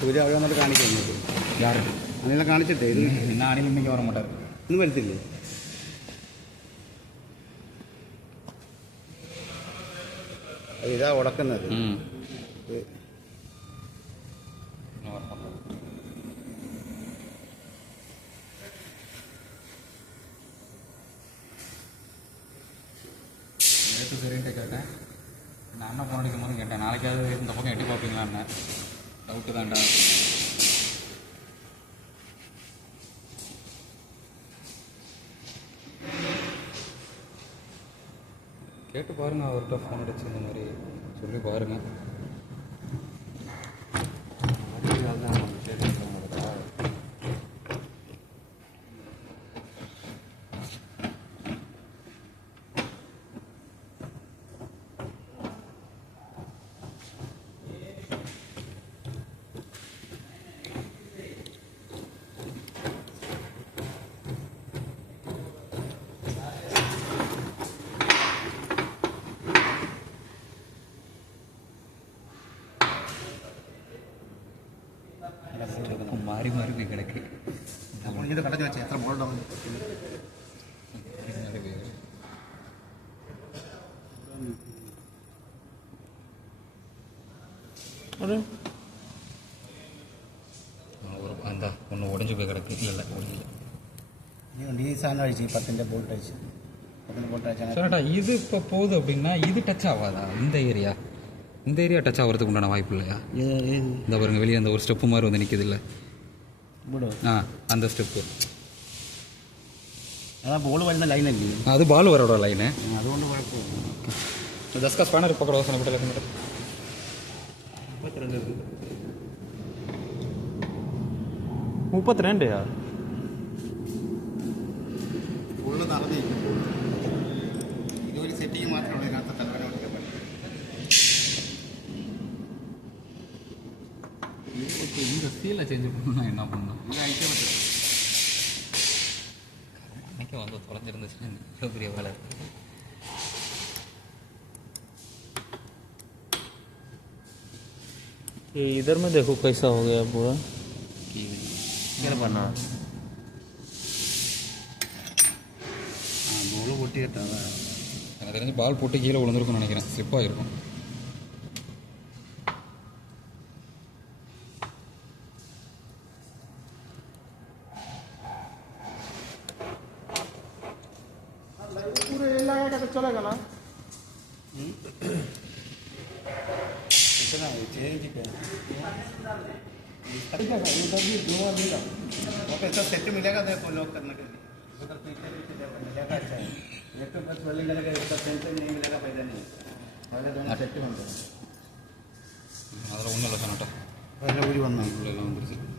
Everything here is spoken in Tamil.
പൂജ അവിടെ വന്നിട്ട് കാണിക്കുന്നത് யார் അനിലെ കാണിച്ചിട്ടേ ഇത് என்ன அணில் இன்னைக்கு வர மாட்டார் ഇന്ന് വരത്തില്ലേ ഇതാ ഉടക്കുന്നത് நேற்று சரின்ட்டு கேட்டேன் நான் அண்ணன் போன் அடிக்கும் போது கேட்டேன் நாளைக்காவது இந்த பக்கம் எட்டி பார்ப்பீங்களான்னு டவுட்டு தான்டா கேட்டு பாருங்கள் அவர்கிட்ட ஃபோன் அடிச்சு இந்த மாதிரி சொல்லி பாருங்கள் மாறி மாறி போய் கிடக்கு ഇത് കടഞ്ഞു വെച്ചാൽ എത്ര ബോൾഡാവും ஒரு அந்த ஒன்று உடஞ்சி போய் கிடக்கு இல்லை ஒடியில ഈ സാധനം അഴിച്ച് 10ന്റെ ബോൾട്ട് അഴിച്ച് 10ന്റെ ബോൾട്ട് അഴിച്ചാൽ சொல்லட்டா இது இப்போ போகுது அப்படின்னா இது டச் ஆகாதா இந்த ஏரியா டச் ஆகிறதுக்கு உண்டான வாய்ப்பு இல்லையா இந்த பாருங்க வெளியே அந்த ஒரு ஸ்டெப்பு மாதிரி வந்து நிற்கிது இல்லை அந்த ஸ்டெப்பு അതാ ബോൾ വരുന്ന ലൈനല്ലേ അത് ബാൾ വരോടോ ലൈന് അതുകൊണ്ട് കുഴപ്പമില്ല ദസ്ക സ്പാനർ ഇപ്പോൾ കൂടെ ദിവസം വിട്ടില്ല 32 यार ഫുള്ള് നടന്നിരിക്കും ഇതൊരു സെറ്റിങ് മാത്രമേ ഇതിനകത്ത് തലവര இந்த சீலை சேஞ்ச் பண்ணணும் என்ன பண்ணணும் ഇത് അയക്കാൻ പറ്റും அன்னைக்கு வந்து தொலைஞ்சிருந்துச்சுன்னா இவ்வளோ பெரிய வேலை ये इधर में देखो कैसा हो गया पूरा ഇങ്ങനെ പറഞ്ഞാ ബോൾ പൊട്ടിയിട്ടാ எனக்கு தெரிஞ்சு பால் போட்டு கீழே விழுந்துருக்கும்னு நினைக்கிறேன் ஸ்லிப்பாக இருக்கும் चलेगा ना इतना चेंज ऐसा सेट मिलेगा देखो लॉक करने के लिए उधर पीछे मिलेगा अच्छा है इलेक्ट्रिक प्लस वेल्डिंग करने का इसका सेंसर नहीं मिलेगा पैसा नहीं अगर दोनों सेट बनते அதில் ஒன்றும் இல்லை சொன்னாட்டா അതിൻ്റെ കൂടി വന്നു உள்ளே வந்துருச்சு